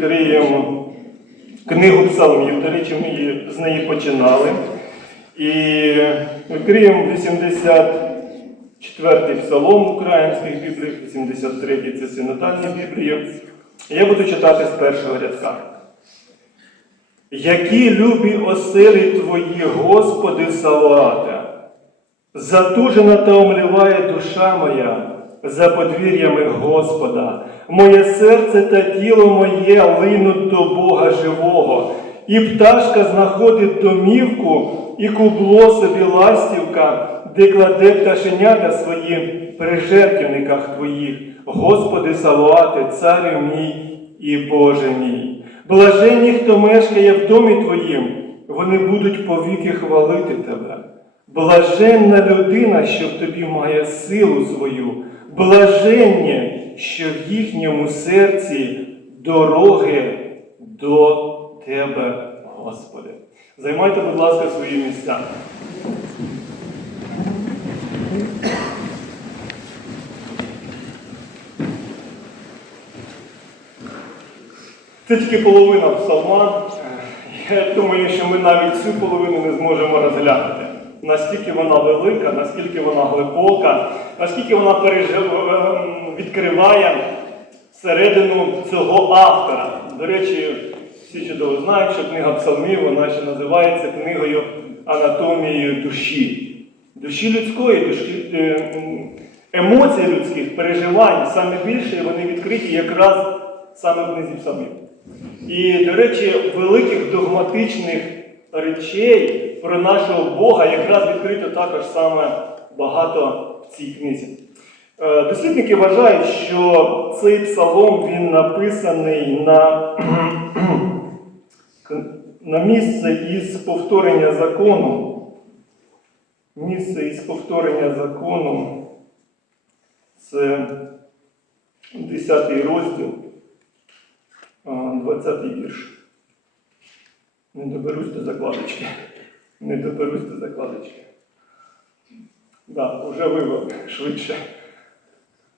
відкриємо книгу псалмів. До речі, ми її- з неї починали. І відкриємо 84-й псалом українських біблій, 83-й це синодальні біблії. Я буду читати з першого рядка. Які любі оселі твої, Господи, Саваате, Затужена та омліває душа моя за подвір'ями Господа. Моє серце та тіло моє линуть до Бога живого, і пташка знаходить домівку, і кубло собі ластівка, де кладе пташенята свої при жертвенниках твоїх. Господи, Салуате, царю мій і Боже мій. Блаженні, хто мешкає в домі Твоїм, вони будуть повіки хвалити Тебе. Блаженна людина, що в тобі має силу свою, блаженні, що в їхньому серці дороги до Тебе, Господи. Займайте, будь ласка, свої місця. Це тільки половина псалма. Я думаю, що ми навіть цю половину не зможемо розглянути. Наскільки вона велика, наскільки вона глибока, наскільки вона пережив- ем, відкриває середину цього автора. До речі, всі чудово знають, що книга псалмів вона ще називається книгою анатомією душі. Душі людської, душі, е, емоцій людських, переживань саме більше вони відкриті якраз саме в книзі псалмів. І, до речі, великих догматичних речей про нашого Бога якраз відкрито також саме багато в цій книзі. Е, Дослідники вважають, що цей псалом він написаний на, на місце із повторення закону. Місце із повторення закону це 10 розділ. 20 вірш. Не доберусь до закладочки. Не доберусь до закладочки. Да, вже вивел швидше.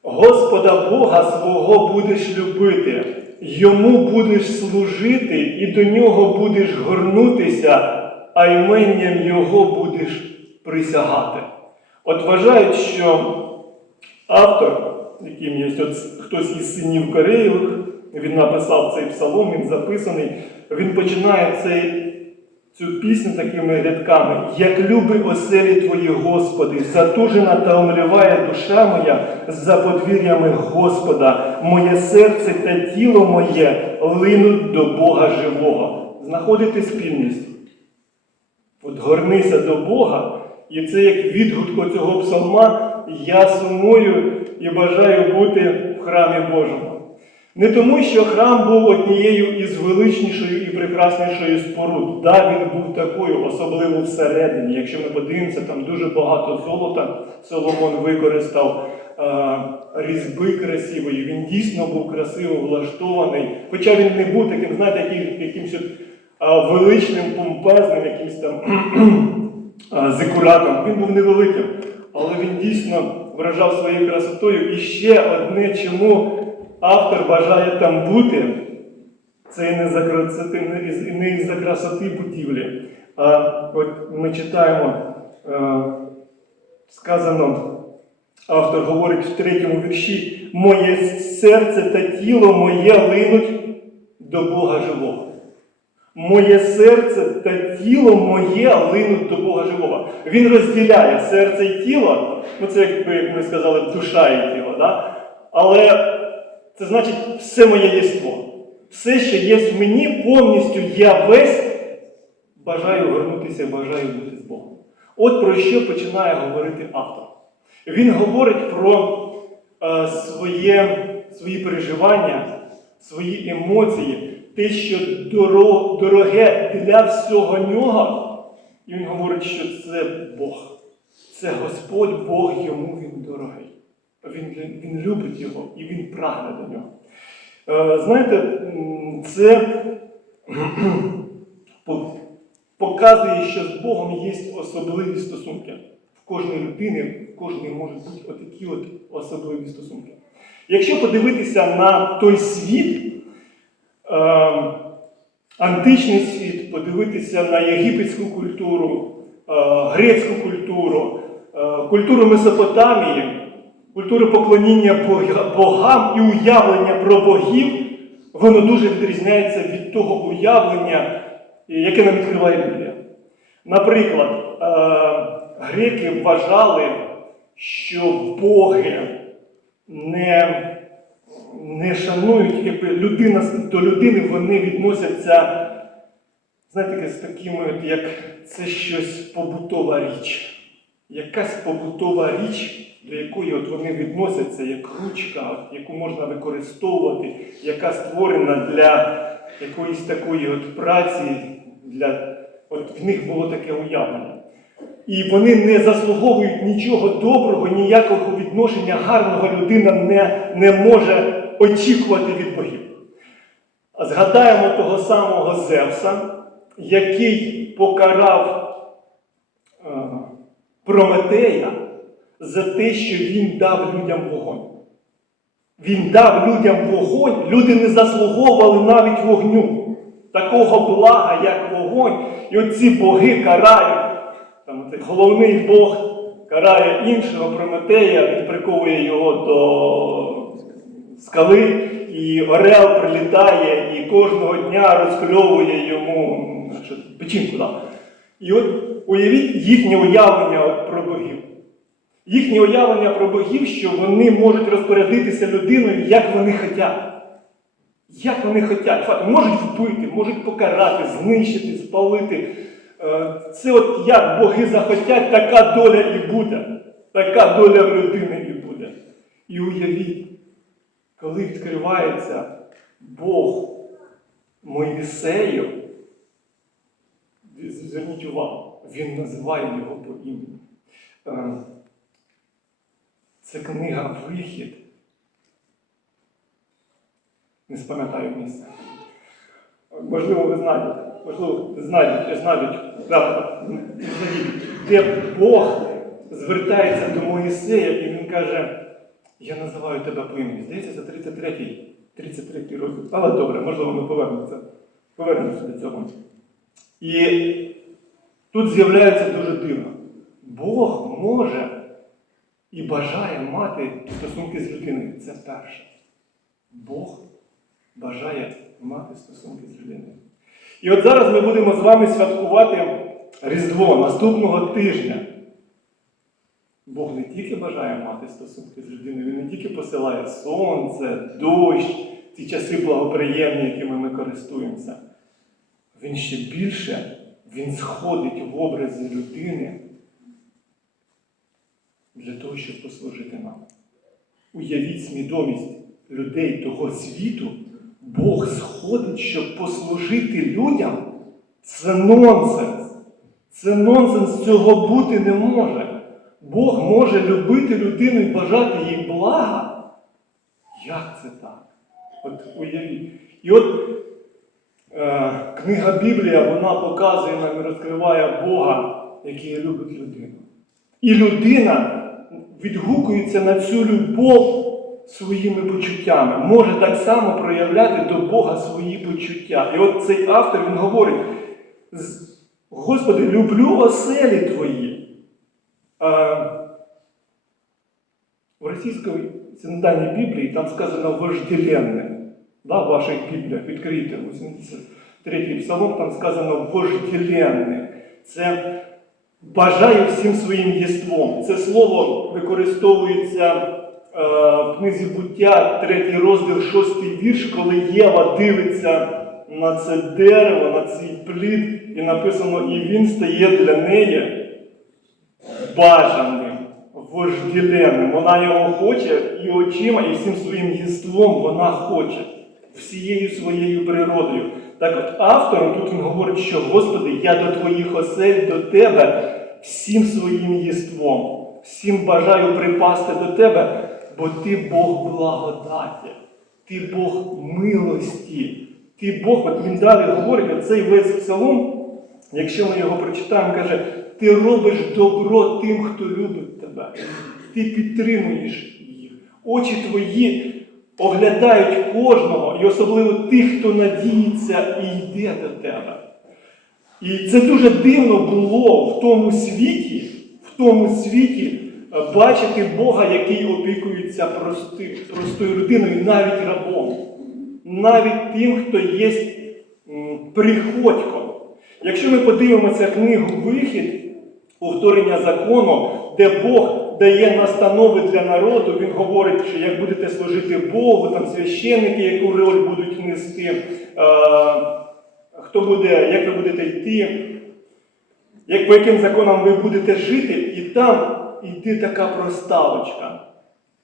Господа Бога свого будеш любити, йому будеш служити, і до нього будеш горнутися, а іменням Його будеш присягати. От вважають, що автор, яким є от хтось із синів Кореєвих, він написав цей псалом, він записаний. Він починає цей, цю пісню такими рядками. Як люби оселі твої, Господи, затужена та омліває душа моя за подвір'ями Господа, моє серце та тіло моє линуть до Бога живого. Знаходити спільність. От горнися до Бога, і це як відгук цього псалма, я сумую і бажаю бути в храмі Божому. Не тому, що храм був однією із величнішою і прекраснішою споруд. Да, він був такою, особливо всередині. Якщо ми подивимося, там дуже багато золота Соломон використав е, різьби красивої. Він дійсно був красиво влаштований. Хоча він не був таким, знаєте, яким, якимось от, е, величним, помпезним, якимось там е, зикуратом. Він був невеликим, але він дійсно вражав своєю красотою. І ще одне, чому автор бажає там бути, це не за не із-за красоти будівлі. А от ми читаємо, е, сказано, автор говорить в третьому вірші: Моє серце та тіло моє линуть до Бога живого. Моє серце та тіло моє линуть до Бога живого. Він розділяє серце і тіло, ну це якби як ми сказали, душа і тіло. Да? Але це значить все моє єство. Все, що є в мені, повністю я весь бажаю горнутися, бажаю бути з Богом. От про що починає говорити автор. Він говорить про е, своє, свої переживання, свої емоції, те, що доро- дороге для всього нього. І він говорить, що це Бог. Це Господь Бог йому він дорогий. Він, він любить його і він прагне до нього. Е, Знаєте, це показує, що з Богом є особливі стосунки. В кожної людини, в кожної можуть бути отакі от особливі стосунки. Якщо подивитися на той світ, е, античний світ, подивитися на єгипетську культуру, е, грецьку культуру, культуру Месопотамії, культуру поклоніння богам і уявлення про богів, воно дуже відрізняється від того уявлення, яке нам відкриває Біблія. Наприклад, е, греки вважали, що боги не, не шанують, якби людина до людини вони відносяться, знаєте, з такими, як це щось побутова річ. Якась побутова річ, до якої от вони відносяться як ручка, яку можна використовувати, яка створена для якоїсь такої от праці, для, от в них було таке уявлення. І вони не заслуговують нічого доброго, ніякого відношення гарного людина не, не може очікувати від богів. А Згадаємо того самого Зевса, який покарав е, Прометея за те, що він дав людям вогонь. Він дав людям вогонь, люди не заслуговували навіть вогню. Такого блага, як вогонь, і оці боги карають. Там, головний Бог карає іншого Прометея, він приковує його до скали, і Орел прилітає і кожного дня розкльовує йому печінку. Да? І от уявіть їхнє уявлення про богів. Їхнє уявлення про богів, що вони можуть розпорядитися людиною, як вони хочуть. Як вони хочуть. Можуть вбити, можуть покарати, знищити, спалити. Е, Це от як боги захотять, така доля і буде. Така доля в людини і буде. І уявіть, коли відкривається Бог Моїсею, зверніть увагу, він називає його по імені. Е, Це книга Вихід. Не спам'ятаю місце. Можливо, ви знайдете. Можливо, ви знайдете, знайдуть, да, де Бог звертається до Моїсея і він каже, я називаю тебе по імені. Здається, це 33 33 розділ. Але добре, можливо, ми повернемося. Повернемося до цього. І тут з'являється дуже дивно. Бог може і бажає мати стосунки з людиною. Це перше. Бог бажає мати стосунки з людиною. І от зараз ми будемо з вами святкувати Різдво наступного тижня. Бог не тільки бажає мати стосунки з людиною, Він не тільки посилає сонце, дощ, ці часи благоприємні, якими ми користуємося. Він ще більше, він сходить в образі людини для того, щоб послужити нам. Уявіть свідомість людей того світу, Бог сходить, щоб послужити людям. Це нонсенс. Це нонсенс, цього бути не може. Бог може любити людину і бажати їй блага. Як це так? От уявіть. І от книга Біблія вона показує нам і розкриває Бога, який любить людину. І людина відгукується на цю любов своїми почуттями, може так само проявляти до Бога свої почуття. І от цей автор він говорить: Господи, люблю оселі Твої. А, в російській синодальній Біблії там сказано вожделенне. Да, в ваших Бібліях відкрийте 83 псалом, там сказано вожделенне. Це бажає всім своїм єством. Це слово використовується е, в книзі буття, третій розділ, шостий вірш, коли Єва дивиться на це дерево, на цей плід, і написано, і він стає для неї бажаним, вожделенним. Вона його хоче і очима, і всім своїм єством вона хоче, всією своєю природою. Так от автором тут він говорить, що Господи, я до твоїх осель, до тебе всім своїм єством, всім бажаю припасти до тебе, бо ти Бог благодаті, ти Бог милості, ти Бог, от він далі говорить, оцей весь псалом, якщо ми його прочитаємо, каже, ти робиш добро тим, хто любить тебе. Ти підтримуєш їх. Очі твої оглядають кожного, і особливо тих, хто надіється і йде до тебе. І це дуже дивно було в тому світі, в тому світі е, бачити Бога, який опікується прости, простою людиною, навіть рабом, навіть тим, хто є приходьком. Якщо ми подивимося книгу Вихід, повторення закону, де Бог дає настанови для народу, він говорить, що як будете служити Богу, там священники, яку роль будуть нести, е, хто буде, як ви будете йти, як по яким законам ви будете жити, і там йде така проставочка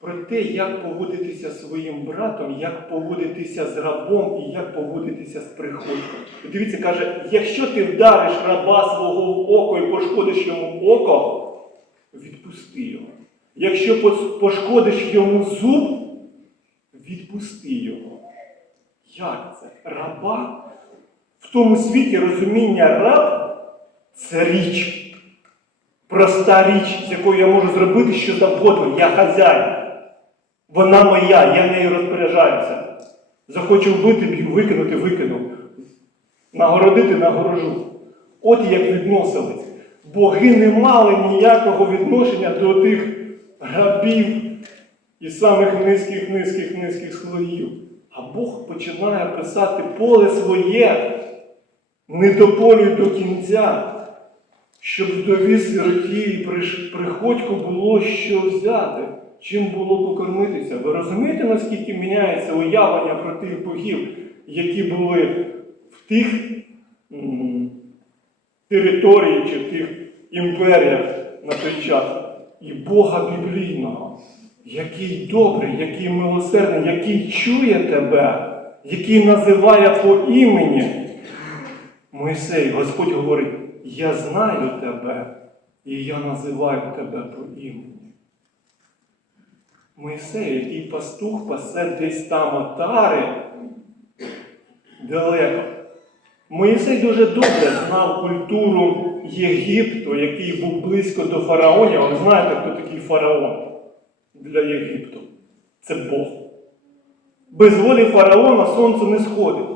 про те, як поводитися зі своїм братом, як поводитися з рабом і як поводитися з приходьком. Дивіться, каже, якщо ти вдариш раба свого в око і пошкодиш йому око, відпусти його. Якщо пошкодиш йому зуб, відпусти його. Як це? Раба? В тому світі розуміння раб це річ. Проста річ, з якою я можу зробити що завгодно. Я хазяїн. Вона моя, я нею розпоряджаюся. Захочу вбити, б'ю, викинути, викину. Нагородити, нагорожу. От як відносились. Боги не мали ніякого відношення до тих рабів і самих низьких, низьких, низьких слоїв. А Бог починає писати поле своє, не дополюй до кінця, щоб вдові сироті і приходьку було що взяти, чим було покормитися. Ви розумієте, наскільки міняється уявлення про тих богів, які були в тих м, території чи в тих імперіях на той час? І Бога біблійного, який добрий, який милосердний, який чує тебе, який називає по імені. Мойсей, Господь говорить, я знаю тебе, і я називаю тебе по імені. Мойсей, який пастух пасе десь там отари далеко. Моїсей дуже добре знав культуру Єгипту, який був близько до фараонів. Ви знаєте, хто такий фараон для Єгипту? Це Бог. Без волі фараона сонце не сходить.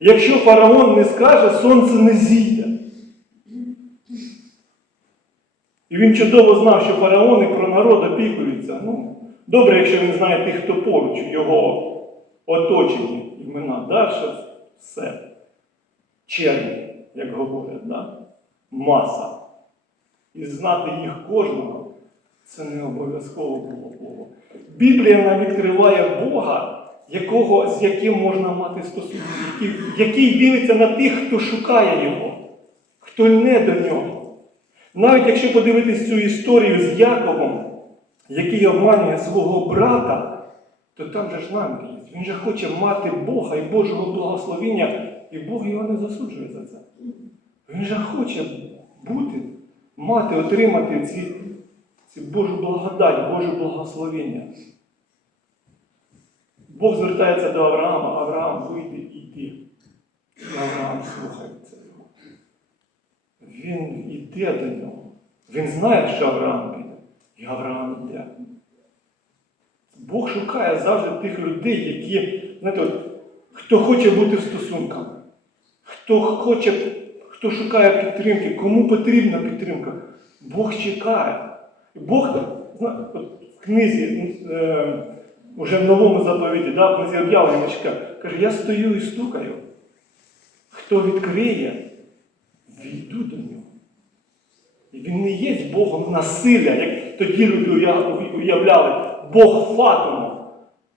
Якщо фараон не скаже, сонце не зійде. І він чудово знав, що фараони про народ опікуються. Ну, добре, якщо він знає тих, хто поруч, його оточені імена. Далі все. Черні, як говорять, да? Маса. І знати їх кожного це не обов'язково було Богу. Біблія нам відкриває Бога, якого, з яким можна мати стосунки, який, який дивиться на тих, хто шукає його, хто льне до нього. Навіть якщо подивитись цю історію з Яковом, який обманює свого брата, то там же ж намір є. Він же хоче мати Бога і Божого благословіння, і Бог його не засуджує за це. Він же хоче бути, мати, отримати ці, ці Божу благодать, Боже благословіння. Бог звертається до Авраама, Авраам вийди і йди. Авраам слухається його. Він йде до нього. Він знає, що Авраам піде. І Авраам йде. Бог шукає завжди тих людей, які, знаєте, от, хто хоче бути в стосунках, хто хоче, хто шукає підтримки, кому потрібна підтримка. Бог чекає. Бог в книзі, е, уже в новому заповіті, да, в книзі об'явлення чекає, каже, я стою і стукаю. Хто відкриє, війду до нього. І він не є Богом насилля, як тоді люди уявляли, Бог фатуму,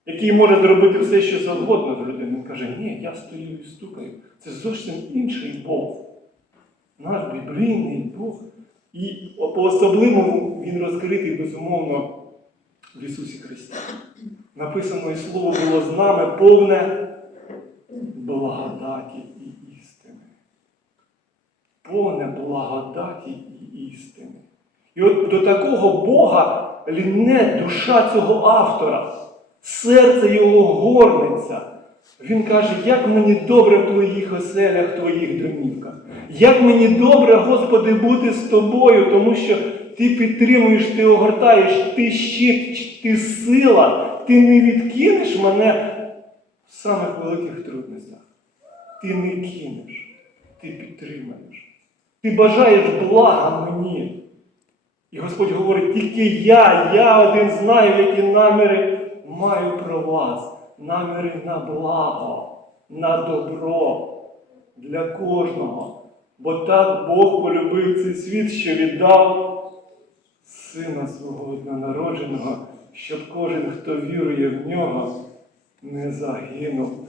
який може зробити все, що завгодно з людини. Він каже, ні, я стою і стукаю. Це зовсім інший Бог. Наш біблійний Бог. І по-особливому він розкритий, безумовно, в Ісусі Христі. Написано, і Слово було з нами повне благодаті і істини повне благодаті і істини. І от до такого Бога ліне душа цього автора, серце його горниться. Він каже, як мені добре в твоїх оселях, в твоїх домівках. Як мені добре, Господи, бути з тобою, тому що ти підтримуєш, ти огортаєш, ти щит, ти сила, ти не відкинеш мене в самих великих трудностях. Ти не кинеш, ти підтримаєш. Ти бажаєш блага мені. І Господь говорить, тільки я, я один знаю, які наміри маю про вас. Наміри на благо, на добро для кожного. Бо так Бог полюбив цей світ, що віддав Сина свого однонародженого, щоб кожен, хто вірує в нього, не загинув,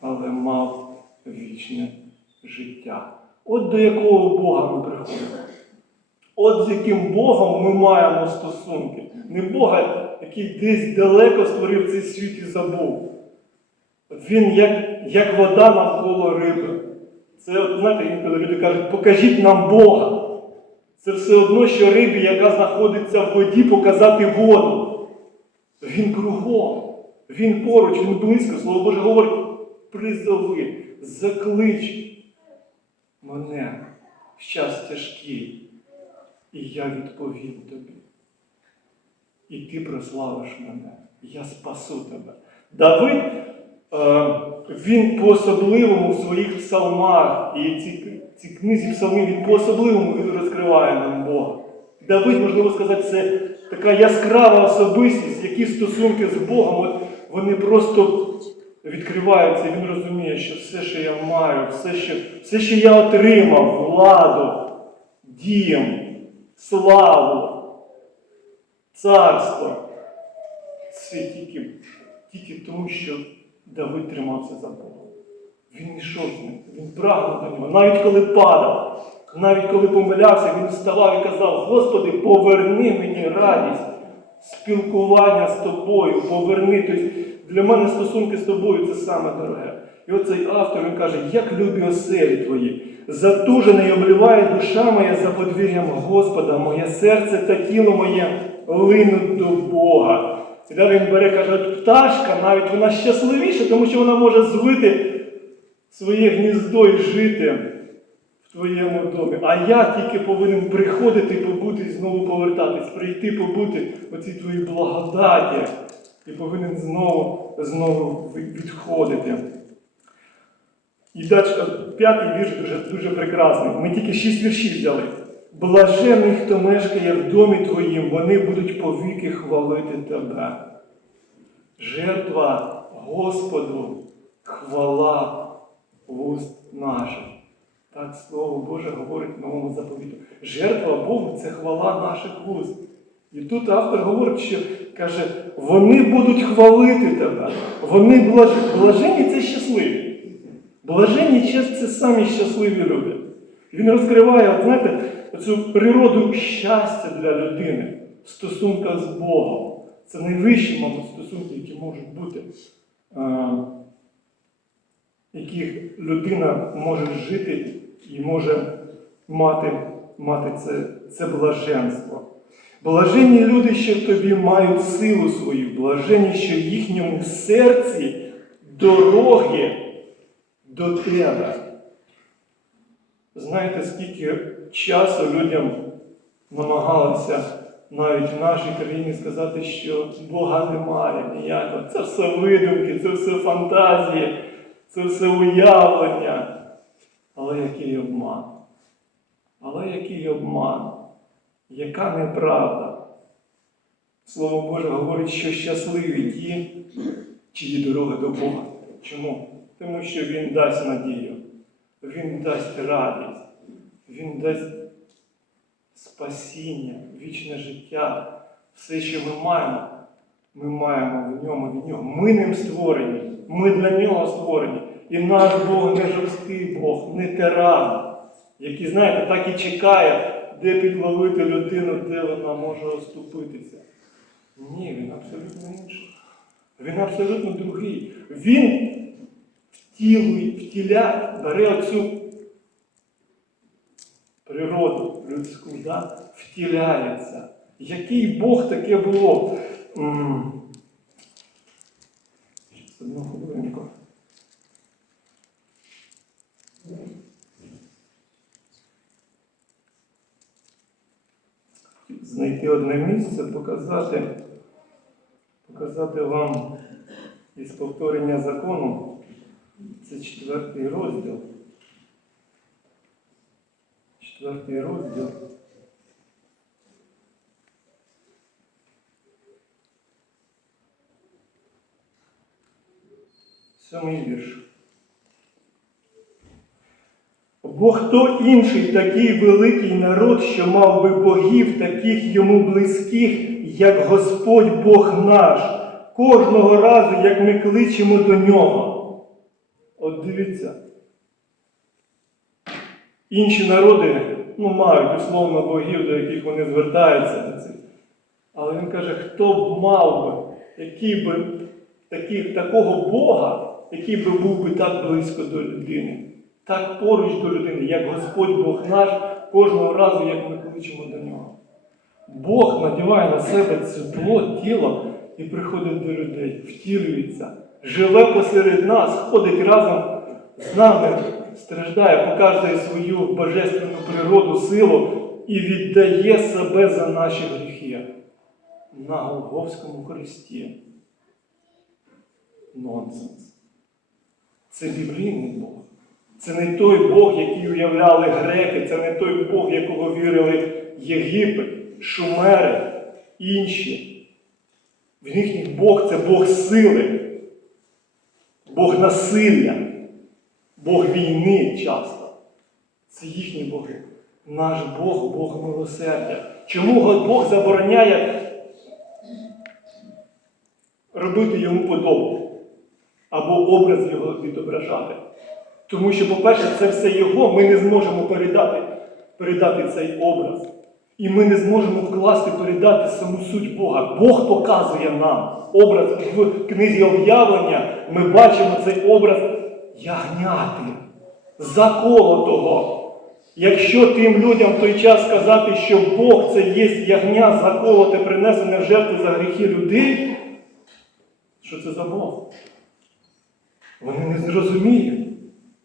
але мав вічне життя. От до якого Бога ми приходимо. От з яким Богом ми маємо стосунки. Не Бога, який десь далеко створив цей світ і забув. Він як, як вода навколо риби. Це, знаєте, інколи люди кажуть, покажіть нам Бога. Це все одно, що рибі, яка знаходиться в воді, показати воду. Він кругом, він поруч, він близько. Слово Боже говорить, призови, заклич мене в час тяжкий, і я відповім тобі. І ти прославиш мене, я спасу тебе. Давид, він по-особливому в своїх псалмах і ці, ці книзі псалмів він по-особливому розкриває нам Бога. Давид, можливо сказати, це така яскрава особистість, які стосунки з Богом, от вони просто відкриваються, і він розуміє, що все, що я маю, все, що, все, що я отримав, владу, дім, славу, царство, це тільки, тільки тому, що Давид тримався за Бога. Він йшов з ним, він прагнув до нього. Навіть коли падав, навіть коли помилявся, він вставав і казав: Господи, поверни мені радість спілкування з тобою, поверни. Тобто для мене стосунки з тобою це саме дороге. І оцей автор він каже, як любі оселі твої, затужена і обливає душа моя за подвір'ям Господа, моє серце та тіло моє линуть до Бога. І далі він бере, каже, пташка, навіть вона щасливіша, тому що вона може звити своє гніздо і жити в твоєму домі. А я тільки повинен приходити, побути і знову повертатись, прийти, побути в цій твоїй благодаті. І повинен знову, знову відходити. І далі, п'ятий вірш дуже, дуже прекрасний. Ми тільки шість віршів взяли. Блажений, хто мешкає в домі твоїм, вони будуть повіки хвалити тебе. Жертва Господу, хвала вуст наших. Так Слово Боже говорить в новому заповіту. Жертва Богу це хвала наших вуст. І тут автор говорить, що каже, вони будуть хвалити тебе. Вони блаж- блажені це щасливі. Блажені це самі щасливі люди. Він розкриває, знаєте, цю природу щастя для людини в стосунках з Богом. Це найвищі, мабуть, стосунки, які можуть бути, е, яких людина може жити і може мати, мати це, це блаженство. Блаженні люди, що тобі мають силу свою, блаженні, що в їхньому серці дороги до тебе. Знаєте, скільки часу людям намагалися навіть в нашій країні сказати, що Бога немає ніякого. Це все видумки, це все фантазії, це все уявлення. Але який обман? Але який обман? Яка неправда? Слово Боже говорить, що щасливі ті, чиї дороги до Бога. Чому? Тому що Він дасть надію, Він дасть радість, Він дасть спасіння, вічне життя. Все, що ми маємо, ми маємо в ньому від нього. Ми ним створені, ми для нього створені. І наш Бог не жорсткий Бог, не тиран, який, знаєте, так і чекає, де підловити людину, де вона може оступитися. Ні, він абсолютно інший. Він абсолютно другий. Він втілує, втіля, бере оцю природу людську, да? втіляється. Який Бог таке було? Одну хвилинку. знайти одне місце, показати, показати вам із повторення закону. Це четвертий розділ. Четвертий розділ. Сьомий вірш. Бо хто інший такий великий народ, що мав би богів, таких йому близьких, як Господь Бог наш, кожного разу, як ми кличемо до нього. От дивіться. Інші народи ну, мають условно богів, до яких вони звертаються до цих. Але він каже, хто б мав би, який би, такий, такого Бога, який би був би так близько до людини, так поруч до людини, як Господь Бог наш, кожного разу, як ми кличемо до нього. Бог надіває на себе це плод, тіло і приходить до людей, втілюється, живе посеред нас, ходить разом з нами, страждає, показує свою божественну природу, силу і віддає себе за наші гріхи на Голговському хресті. Нонсенс. Це біблійний Бог. Це не той Бог, який уявляли греки, це не той Бог, якого вірили Єгипет, Шумери, інші. В їхніх Бог це Бог сили, Бог насилля, Бог війни часто. Це їхні боги. Наш Бог, Бог милосердя. Чому Бог забороняє робити йому подобу або образ його відображати? Тому що, по-перше, це все його, ми не зможемо передати, передати цей образ. І ми не зможемо вкласти, передати саму суть Бога. Бог показує нам образ в книзі об'явлення. Ми бачимо цей образ ягняти, заколотого. Якщо тим людям в той час сказати, що Бог це є ягня, заколоте, принесене в жертву за гріхи людей, що це за Бог? Вони не зрозуміють.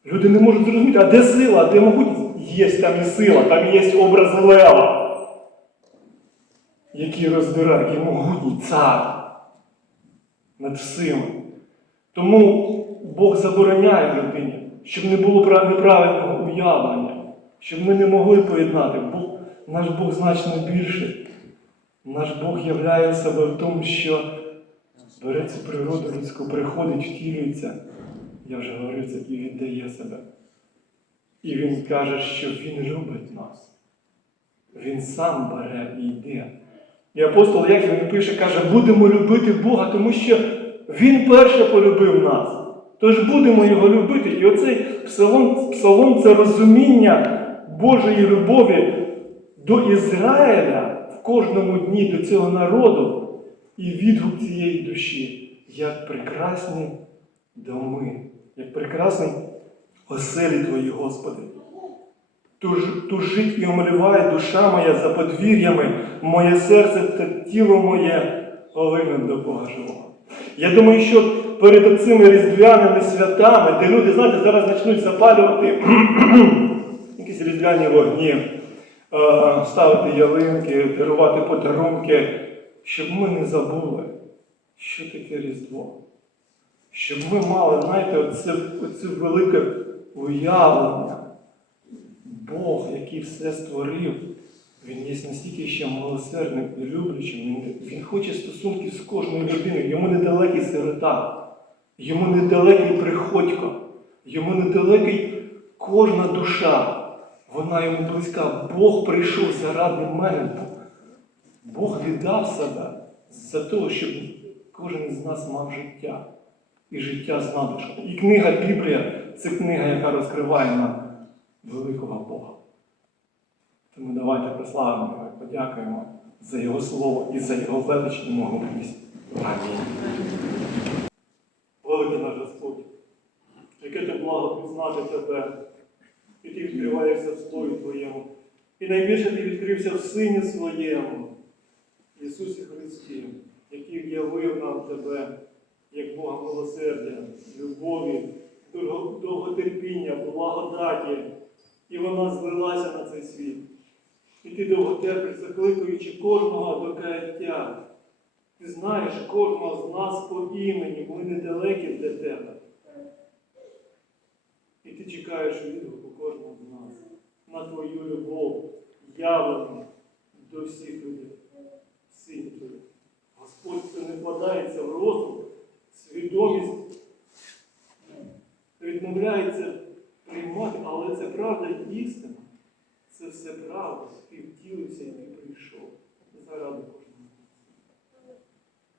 Люди не можуть зрозуміти, а де сила, де могутність? Є там і сила, там є образ лева, який роздирає, який могутній цар над всім. Тому Бог забороняє людині, щоб не було неправильного уявлення, щоб ми не могли поєднати. Бог, наш Бог значно більший. Наш Бог являє себе в тому, що бере цю природу людську, приходить, втілюється. Я вже говорив це і віддає себе. І він каже, що він любить нас. Він сам бере і йде. І апостол як він пише, каже, будемо любити Бога, тому що Він перше полюбив нас. Тож будемо його любити. І оцей псалом, псалом це розуміння Божої любові до Ізраїля в кожному дні до цього народу і відгук цієї душі, як прекрасні доми, як прекрасні оселі Твої, Господи. Туж, тужить і омліває душа моя за подвір'ями, моє серце та тіло моє олинуть до Бога живого. Я думаю, що перед цими різдвяними святами, де люди, знаєте, зараз почнуть запалювати якісь різдвяні вогні, е, ставити ялинки, дарувати подарунки, щоб ми не забули, що таке Різдво. Щоб ми мали, знаєте, оце, оце велике уявлення. Бог, який все створив, Він є настільки ще милосердним і люблячим. Він, він хоче стосунків з кожною людиною. Йому недалекий сирота, йому недалекий приходько, йому недалекий кожна душа. Вона йому близька. Бог прийшов заради мене. Бог віддав себе за те, щоб кожен з нас мав життя. І життя з надлишком. І книга Біблія це книга, яка розкриває нам великого Бога. Тому давайте прославимо його і подякуємо за Його слово і за Його величну могутність. Амінь. Великий наш Господь, яке ти благо тебе, і ти відкриваєшся в Слові Твоєму. І найбільше ти відкрився в Сині Своєму, Ісусі Христі, який явив нам тебе як Бога милосердя, любові, довготерпіння, благодаті, і вона злилася на цей світ. І ти довго терпиш, закликаючи кожного до каяття. Ти знаєш кожного з нас по імені, ми недалекі для тебе. І ти чекаєш відгуку кожного з нас на твою любов, явлену до всіх людей, синів твоїх. Господь це не вкладається в розум, свідомість відмовляється приймати, але це правда і істина. Це все правда. Ти і прийшов заради кожного.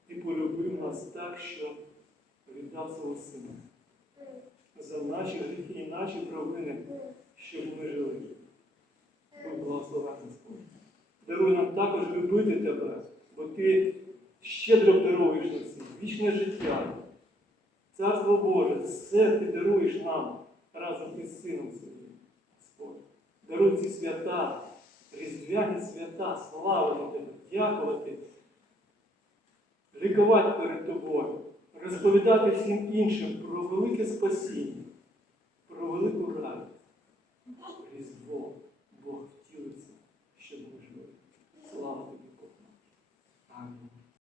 Ти полюбив нас так, що віддав свого сина за наші гріхи і наші провини, щоб ми жили. Будь благословений Господь. Даруй нам також любити тебе, бо ти щедро даруєш на вічне життя, Царство Боже, все ти даруєш нам разом із Сином Своїм, Господь. Даруй ці свята, різдвяні свята, славити Тебе, дякувати, лікувати перед Тобою, розповідати всім іншим про велике спасіння,